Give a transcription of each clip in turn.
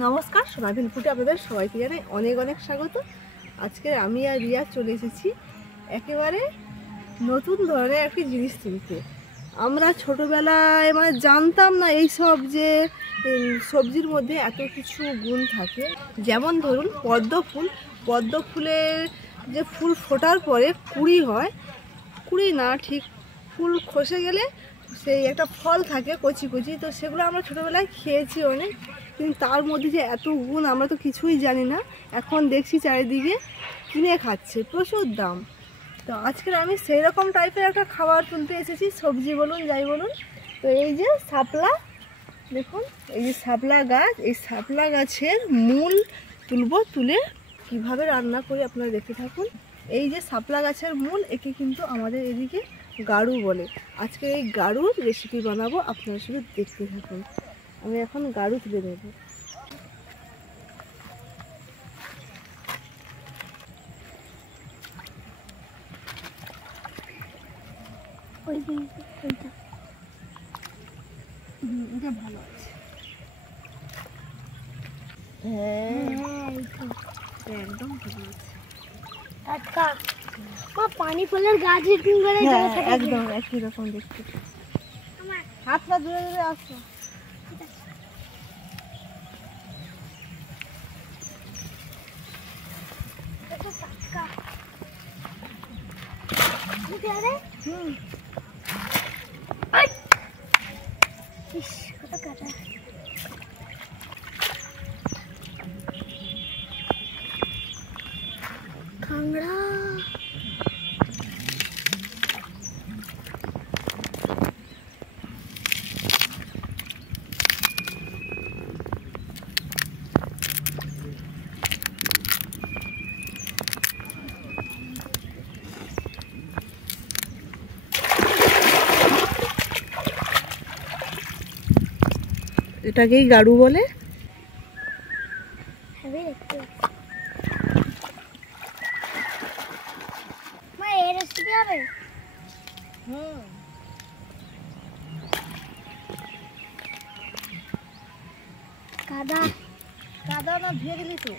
নমস্কার, সোনাবিন ফুটে আপনাদের সবাইকে জানাই অনেক অনেক স্বাগত। আজকে আমি আর রিয়া চলে এসেছি একেবারে নতুন ধরনের একটি জিনিস তুলতে। আমরা ছোটোবেলায় জানতাম না এই সব যে সবজির মধ্যে এত কিছু গুণ থাকে। যেমন ধরুন পদ্ম ফুলের যে ফুল ফোটার পরে কুঁড়ি হয়, কুঁড়ি না ঠিক ফুল খসে গেলে সেই একটা ফল থাকে কচি কচি, তো সেগুলো আমরা ছোটোবেলায় খেয়েছি অনেক, কিন্তু তার মধ্যে যে এত গুণ আমরা তো কিছুই জানি না। এখন দেখছি চারিদিকে কিনে খাচ্ছে, প্রচুর দাম। তো আজকের আমি সেই রকম টাইপের একটা খাবার তুলতে এসেছি, সবজি বলুন যাই বলুন। তো এই যে শাপলা, দেখুন এই যে শাপলা গাছ, এই শাপলা গাছের মূল তুলে কিভাবে রান্না করি আপনারা দেখতে থাকুন। এই যে শাপলা গাছের মূল, একে কিন্তু আমাদের এদিকে গাড়ু বলে। আজকে এই গাড়ুর রেসিপি বানাবো, আপনারা শুধু দেখতে থাকুন। আমি এখন গাড়ু তুলে নেব। এটা ভালো আছে, একদম ভালো আছে। পানি ফলের গাছ একদম একই রকম দেখতে। হাতটা দূরে দূরে আসো। খাংড়া এটাকেই গাড়ু বলে। কাদা কাদা না ধুয়ে দিলি তো?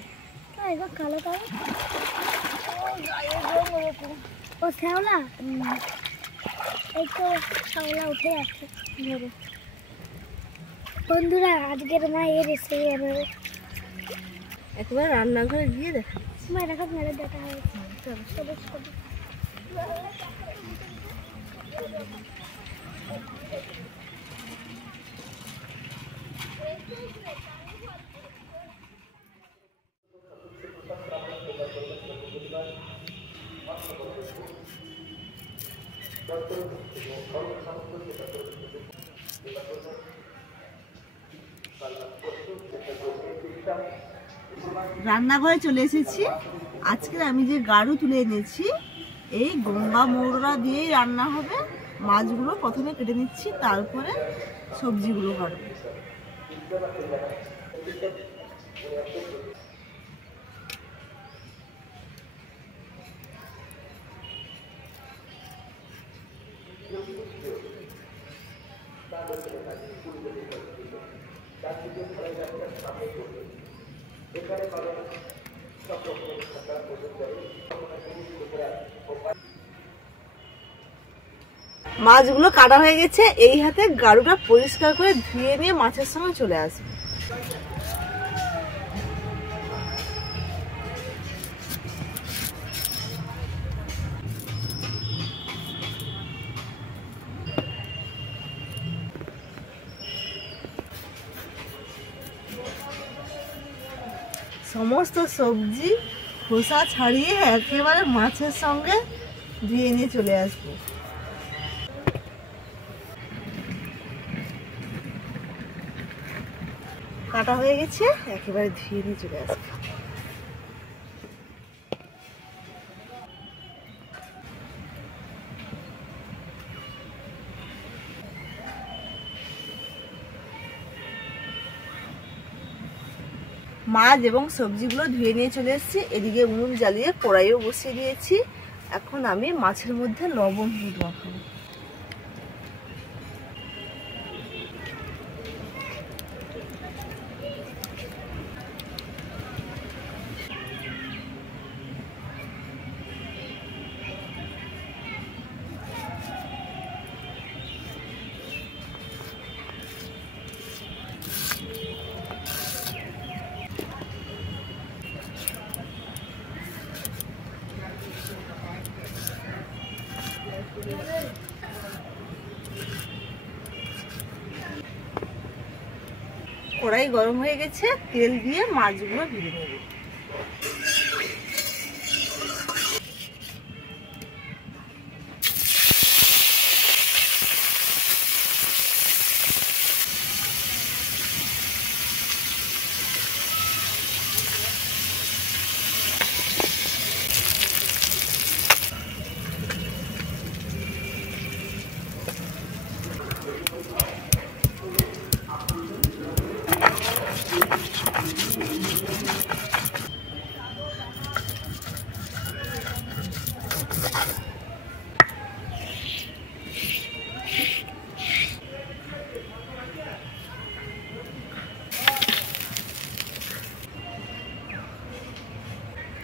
কালো কালো ও শ্যাওলা, এই তো শ্যাওলা উঠে যাচ্ছে ধরে। বন্ধুরা, আজকের মায়ের রেসিপি বানাবে। একবার রান্নাঘরে গিয়ে দেখা মেরে দেখা হয়েছে। রান্নাঘরে চলে এসেছি। আজকে আমি যে গাড়ু তুলে এনেছি, এই গঙ্গা মৌরলা দিয়েই রান্না হবে। মাছগুলো প্রথমে কেটে নিচ্ছি, তারপরে সবজিগুলো কাটবো। মাছগুলো কাটা হয়ে গেছে, এই হাতে গাড়ুটা পরিষ্কার করে ধুয়ে নিয়ে মাছের সঙ্গে চলে আসবে। সমস্ত সবজি খোসা ছাড়িয়ে একেবারে মাছের সঙ্গে ধুয়ে নিয়ে চলে আসবো। কাটা হয়ে গেছে, একেবারে ধুয়ে নিয়ে চলে আসবো। মাছ এবং সবজিগুলো ধুয়ে নিয়ে চলে এসেছি। এদিকে উনুন জ্বালিয়ে কড়াইও বসিয়ে দিয়েছি। এখন আমি মাছের মধ্যে লবণ হলুদ মাখাবো। কড়াই গরম হয়ে গেছে, তেল দিয়ে মাছগুলো ভেজে নেব।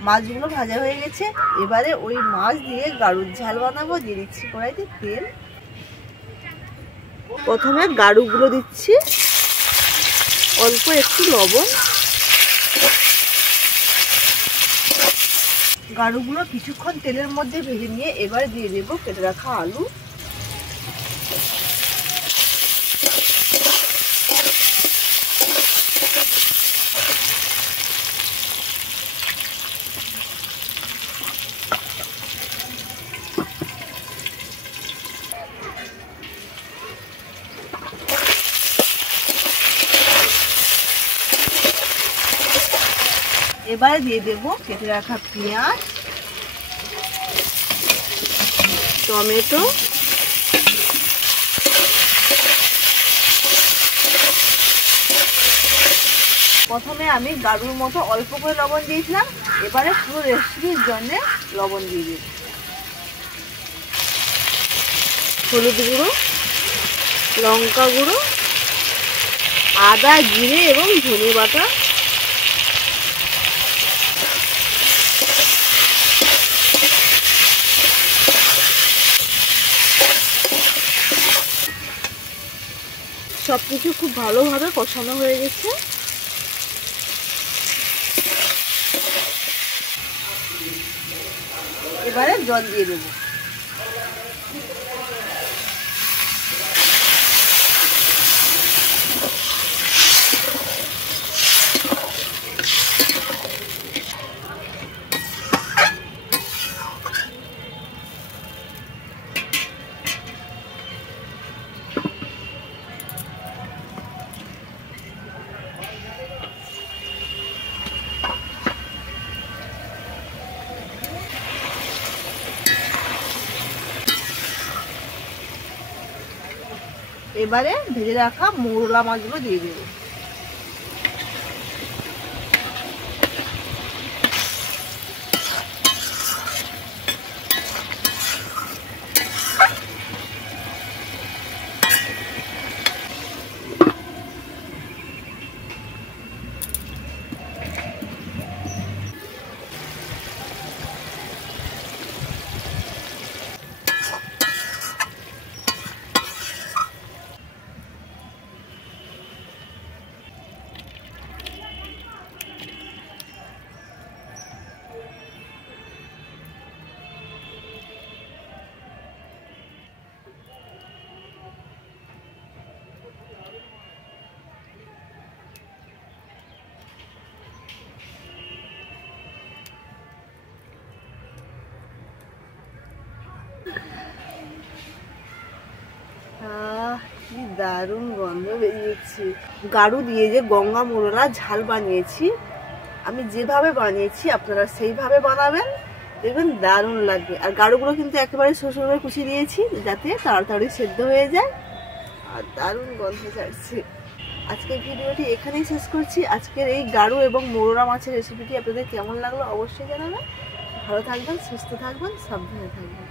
মাছগুলো ভাজা হয়ে গেছে, এবারে ওই মাছ দিয়ে গাড়ুর ঝাল বানাবো। দিয়ে দিচ্ছি কড়াইতে তেল। প্রথমে গাড়ুগুলো দিচ্ছি, অল্প একটু লবণ। গাড়ুগুলো কিছুক্ষণ তেলের মধ্যে ভেজে নিয়ে এবার দিয়ে দেবো কেটে রাখা আলু। এবারে দিয়ে দেবো কেটে রাখা পেঁয়াজ, টমেটো, প্রথমে আমি গাড়ুর মতো অল্প করে লবণ দিয়েছিলাম, এবারে পুরো রেসিপির জন্য লবণ দিয়ে দেব। হলুদ গুঁড়ো, লঙ্কা গুঁড়ো, আদা, জিরে এবং ধনে বাটা, সবকিছু খুব ভালোভাবে কষানো হয়ে গেছে। এবারে জল দিয়ে দেব। এবারে ভেজে রাখা মোরলা মাছগুলো দিয়ে দেবো। কি দারুণ গন্ধ বেরিয়েছে। গাড়ু দিয়ে যে গঙ্গা মোরলা ঝাল বানিয়েছি, আমি যেভাবে বানিয়েছি আপনারা সেইভাবে বানাবেন, দেখবেন দারুণ লাগবে। আর গাড়ুগুলো কিন্তু একেবারে শ্বশুরভাবে কুচিয়ে দিয়েছি যাতে তাড়াতাড়ি সেদ্ধ হয়ে যায়, আর দারুণ গন্ধ ছাড়ছে। আজকের ভিডিওটি এখানেই শেষ করছি। আজকের এই গাড়ু এবং মোরলা মাছের রেসিপিটি আপনাদের কেমন লাগলো অবশ্যই জানাবেন। ভালো থাকবেন, সুস্থ থাকবেন, সাবধানে থাকবেন।